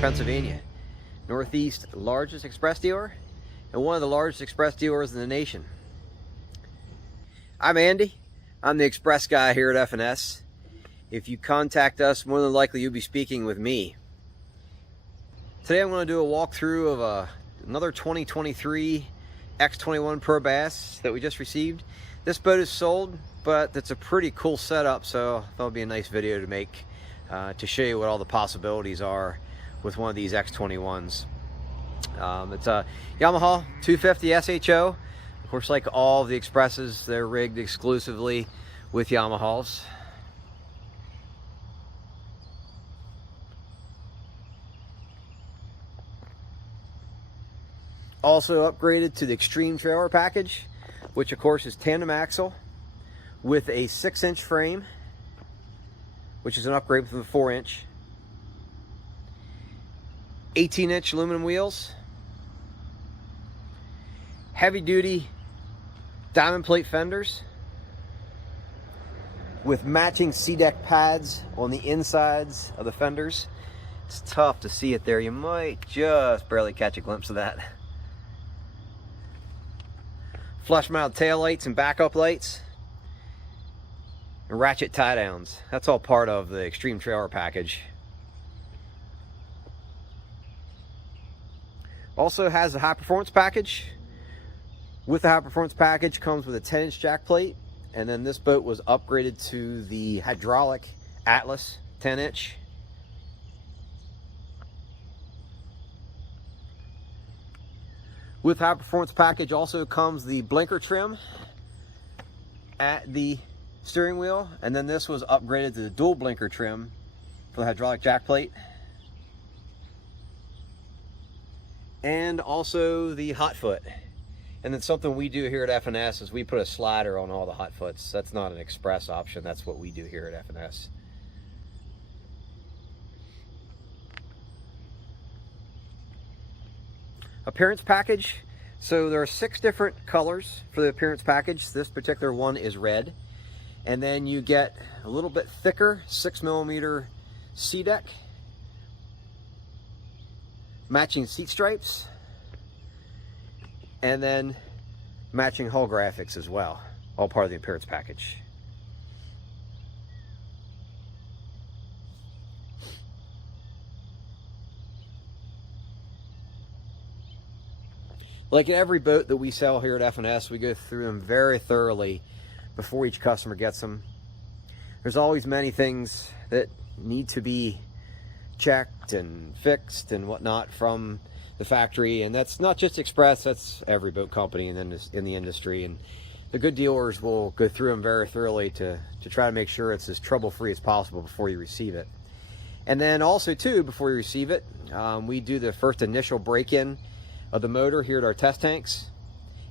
Pennsylvania, Northeast largest express dealer and one of the largest express dealers in the nation. I'm Andy. I'm the express guy here at F&S. If you contact us, more than likely you'll be speaking with me. Today I'm going to do a walkthrough of another 2023 X21 Pro Bass that we just received. This boat is sold, but it's a pretty cool setup, so I thought it'd be a nice video to make to show you what all the possibilities are with one of these X21s. It's a Yamaha 250 SHO. Of course, like all of the Expresses, they're rigged exclusively with Yamahas. Also upgraded to the Extreme Trailer package, which of course is tandem axle with a 6-inch frame, which is an upgrade from the 4-inch. 18-inch aluminum wheels, heavy duty diamond plate fenders with matching C-deck pads on the insides of the fenders. It's tough to see it there. You might just barely catch a glimpse of that. Flush mounted tail lights and backup lights, and ratchet tie downs. That's all part of the Extreme Trailer package. Also has a high performance package. With the high performance package comes with a 10-inch jack plate, and then this boat was upgraded to the hydraulic Atlas 10-inch. With high performance package also comes the blinker trim at the steering wheel, and then this was upgraded to the dual blinker trim for the hydraulic jack plate. And also the hot foot. And then something we do here at F&S is we put a slider on all the hot foots. That's not an Express option, that's what we do here at F&S. Appearance package. So there are 6 different colors for the appearance package. This particular one is red. And then you get a little bit thicker 6mm C-deck, matching seat stripes, and then matching hull graphics as well. All part of the appearance package. Like in every boat that we sell here at F&S, we go through them very thoroughly before each customer gets them. There's always many things that need to be checked and fixed and whatnot from the factory, and that's not just Express, that's every boat company in the industry. And the good dealers will go through them very thoroughly to try to make sure it's as trouble-free as possible before you receive it. And then also too, before you receive it, we do the first initial break-in of the motor here at our test tanks,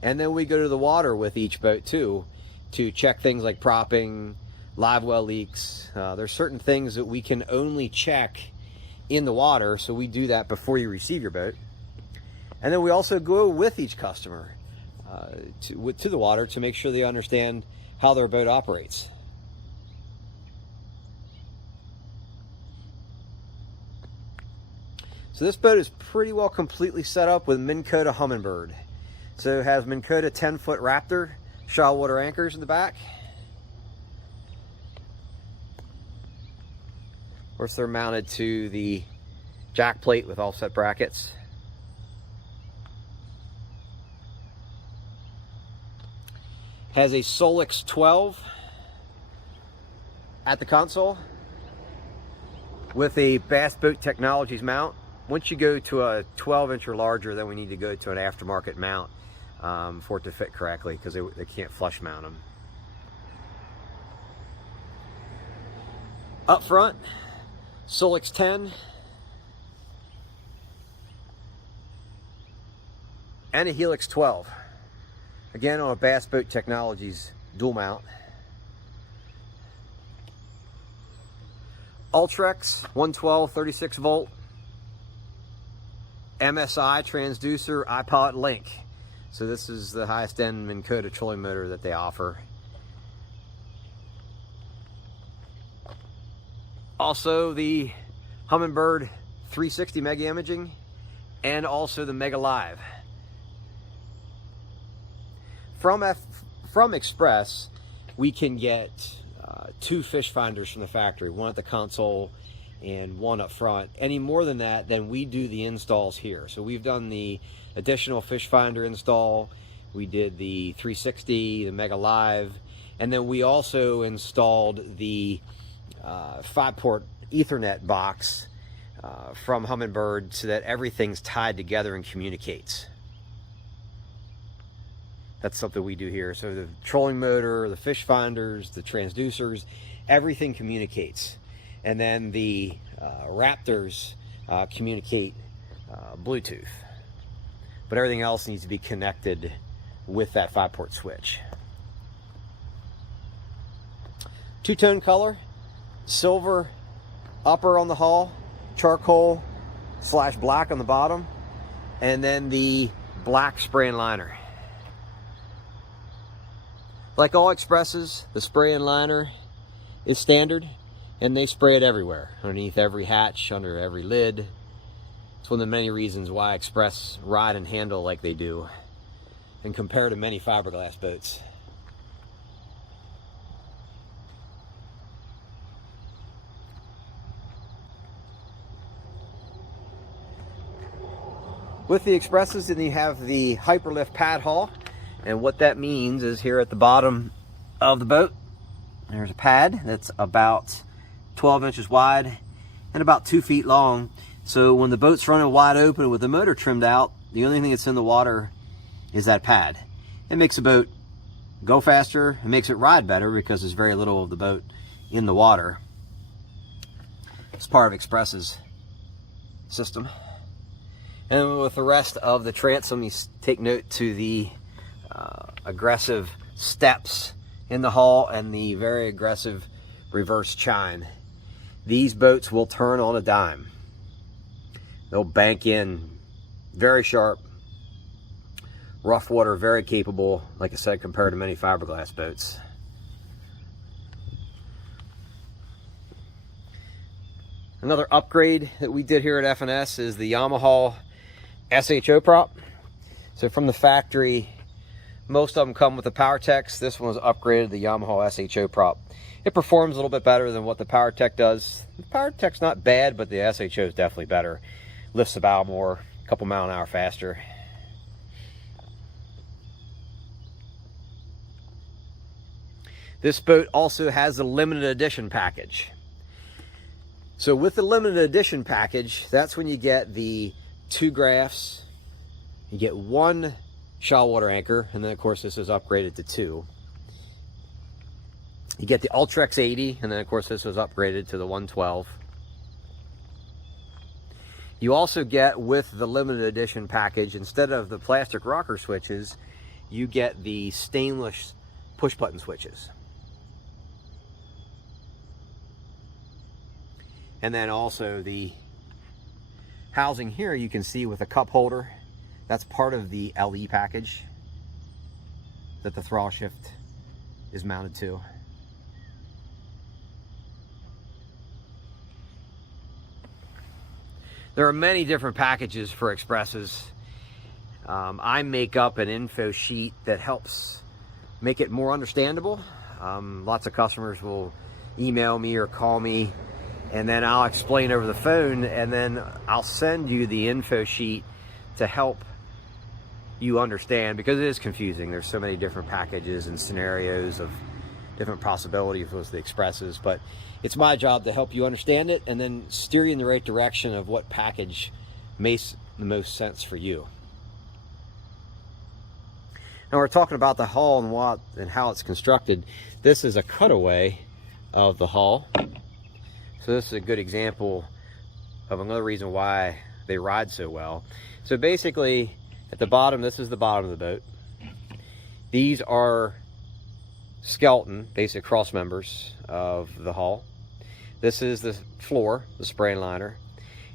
and then we go to the water with each boat too to check things like propping, live well leaks. There's certain things that we can only check in the water, so we do that before you receive your boat. And then we also go with each customer to the water to make sure they understand how their boat operates. So this boat is pretty well completely set up with Minn Kota Humminbird. So it has Minn Kota 10-foot Raptor shallow water anchors in the back. Of course, they're mounted to the jack plate with offset brackets. Has a Solix 12 at the console with a Bass Boat Technologies mount. Once you go to a 12-inch or larger, then we need to go to an aftermarket mount for it to fit correctly, because they can't flush mount them. Up front, Solix 10 and a Helix 12. Again, on a Bass Boat Technologies dual mount. Ultrex 112 36 volt MSI transducer iPod link. So this is the highest end Minn Kota trolling motor that they offer. Also the Humminbird 360 mega imaging and also the Mega Live. From Xpress, we can get 2 fish finders from the factory, one at the console and one up front. Any more than that, then we do the installs here. So we've done the additional fish finder install, we did the 360, the Mega Live, and then we also installed the 5-port Ethernet box from Humminbird so that everything's tied together and communicates. That's something we do here. So the trolling motor, the fish finders, the transducers, everything communicates. And then the Raptors communicate Bluetooth. But everything else needs to be connected with that 5-port switch. 2-tone color, silver upper on the hull, charcoal / black on the bottom, and then the black spray and liner. Like all Xpresses, the spray and liner is standard, and they spray it everywhere, underneath every hatch, under every lid. It's one of the many reasons why Xpress ride and handle like they do, and compared to many fiberglass boats. With the Xpresses, then you have the Hyperlift Pad Haul, and what that means is here at the bottom of the boat, there's a pad that's about 12 inches wide and about 2 feet long. So when the boat's running wide open with the motor trimmed out, the only thing that's in the water is that pad. It makes the boat go faster, it makes it ride better because there's very little of the boat in the water. It's part of Xpress's system. And with the rest of the transom, you take note to the aggressive steps in the hull and the very aggressive reverse chine. These boats will turn on a dime. They'll bank in very sharp, rough water, very capable, like I said, compared to many fiberglass boats. Another upgrade that we did here at F&S is the Yamaha Sho Prop. So from the factory, most of them come with the PowerTech. This one was upgraded to the Yamaha Sho Prop. It performs a little bit better than what the PowerTech does. The PowerTech's not bad, but the Sho is definitely better. Lifts the bow more, a couple mile an hour faster. This boat also has a limited edition package. So with the limited edition package, that's when you get the 2 graphs, you get 1 shaw water anchor, and then of course this is upgraded to 2. You get the Ultrex 80, and then of course this was upgraded to the 112. You also get, with the limited edition package, instead of the plastic rocker switches, you get the stainless push button switches. And then also the housing here, you can see with a cup holder, that's part of the LE package that the throttle shift is mounted to. There are many different packages for Xpresses. I make up an info sheet that helps make it more understandable. Lots of customers will email me or call me, and then I'll explain over the phone, and then I'll send you the info sheet to help you understand, because it is confusing. There's so many different packages and scenarios of different possibilities with the Xpresses, but it's my job to help you understand it and then steer you in the right direction of what package makes the most sense for you. Now we're talking about the hull and how it's constructed. This is a cutaway of the hull. So this is a good example of another reason why they ride so well. So basically, at the bottom, this is the bottom of the boat. These are skeleton, basic cross members of the hull. This is the floor, the spray and liner.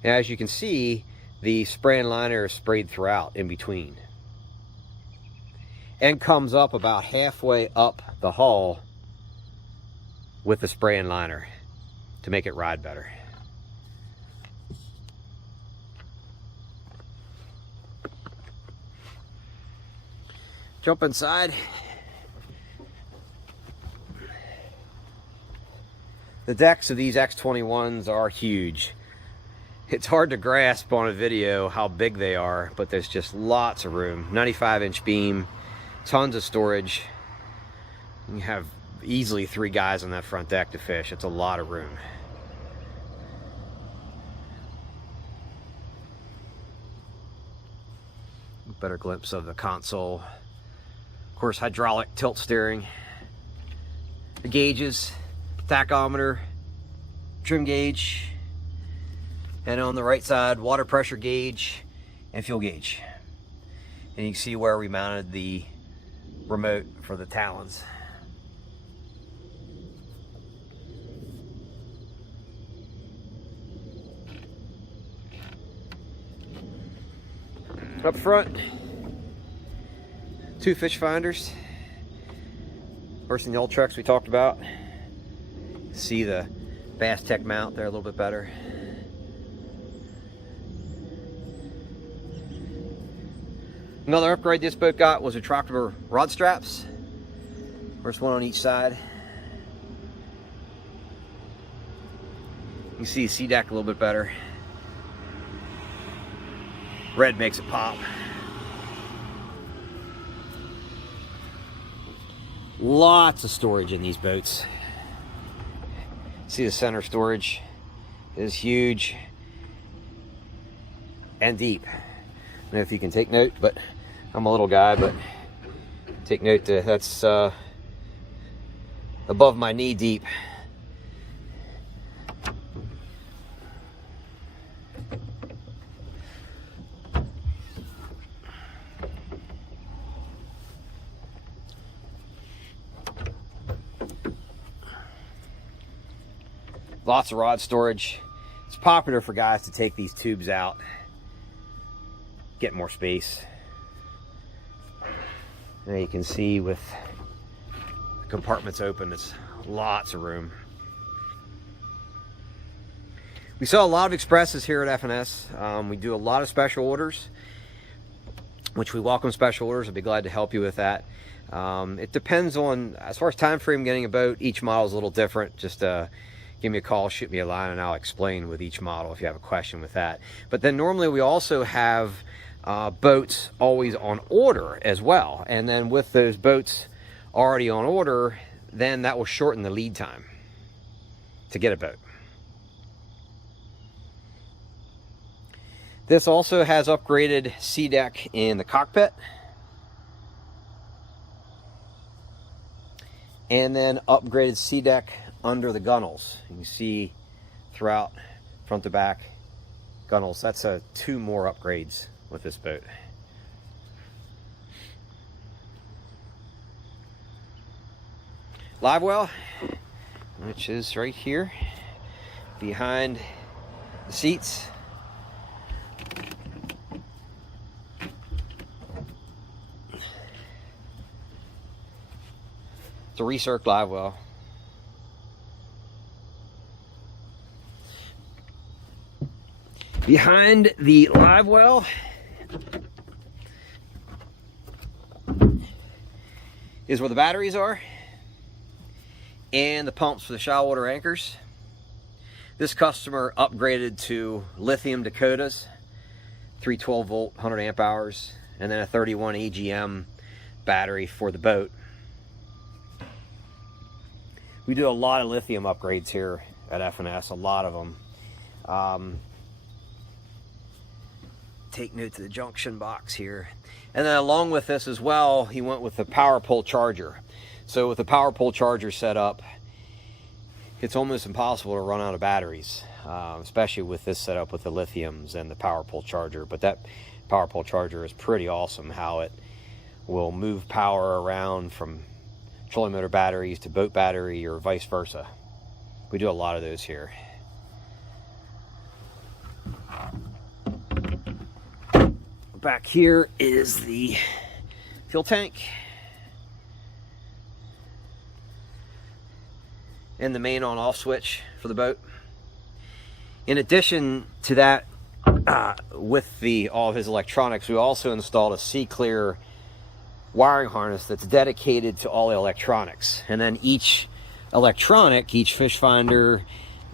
And as you can see, the spray and liner is sprayed throughout in between. And comes up about halfway up the hull with the spray and liner to make it ride better. Jump inside. The decks of these X21s are huge. It's hard to grasp on a video how big they are, but there's just lots of room. 95-inch beam, tons of storage. You have easily 3 guys on that front deck to fish. It's a lot of room. Better glimpse of the console. Of course, hydraulic tilt steering. The gauges, tachometer, trim gauge, and on the right side, water pressure gauge and fuel gauge. And you can see where we mounted the remote for the talons. Up front, 2 fish finders. Worse than the old trucks we talked about. See the Bass Tech mount there a little bit better. Another upgrade this boat got was retractable rod straps. First one on each side. You can see the sea deck a little bit better. Red makes it pop. Lots of storage in these boats. See the center storage is huge and deep. I don't know if you can take note, but I'm a little guy, but take note that that's above my knee deep. Lots of rod storage. It's popular for guys to take these tubes out, get more space. Now you can see with the compartments open, it's lots of room. We sell a lot of Xpresses here at F&S. We do a lot of special orders, which we welcome special orders. I'd be glad to help you with that. It depends on, as far as time frame getting a boat, each model is a little different. Just give me a call, shoot me a line, and I'll explain with each model if you have a question with that. But then normally we also have boats always on order as well. And then with those boats already on order, then that will shorten the lead time to get a boat. This also has upgraded sea deck in the cockpit. And then upgraded sea deck under the gunnels. You can see throughout, front to back, gunnels. That's 2 more upgrades with this boat. Live well, which is right here behind the seats. It's a recirc live well. Behind the live well is where the batteries are and the pumps for the shallow water anchors. This customer upgraded to lithium Dakotas, 312 volt, 100 amp hours, and then a 31 AGM battery for the boat. We do a lot of lithium upgrades here at F&S, a lot of them. Take note to the junction box here. And then along with this as well, he went with the power pole charger. So with the power pole charger set up, it's almost impossible to run out of batteries, especially with this setup with the lithiums and the power pole charger. But that power pole charger is pretty awesome, how it will move power around from trolling motor batteries to boat battery or vice versa. We do a lot of those here. Back here is the fuel tank and the main on-off switch for the boat. In addition to that, with all of his electronics, we also installed a C-Clear wiring harness that's dedicated to all the electronics. And then each electronic, each fish finder,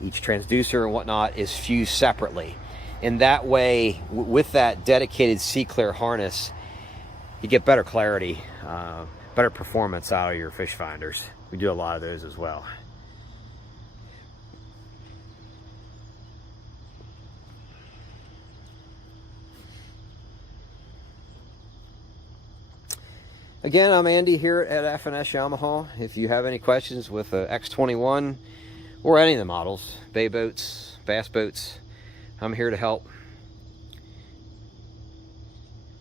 each transducer and whatnot is fused separately. And that way, with that dedicated C-Clear harness, you get better clarity, better performance out of your fish finders. We do a lot of those as well. Again, I'm Andy here at F&SYamaha. If you have any questions with the X21 or any of the models, bay boats, bass boats, I'm here to help.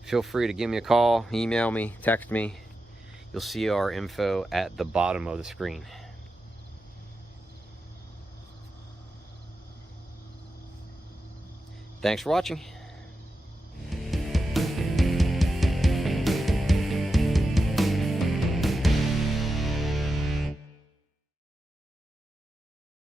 Feel free to give me a call, email me, text me. You'll see our info at the bottom of the screen. Thanks for watching.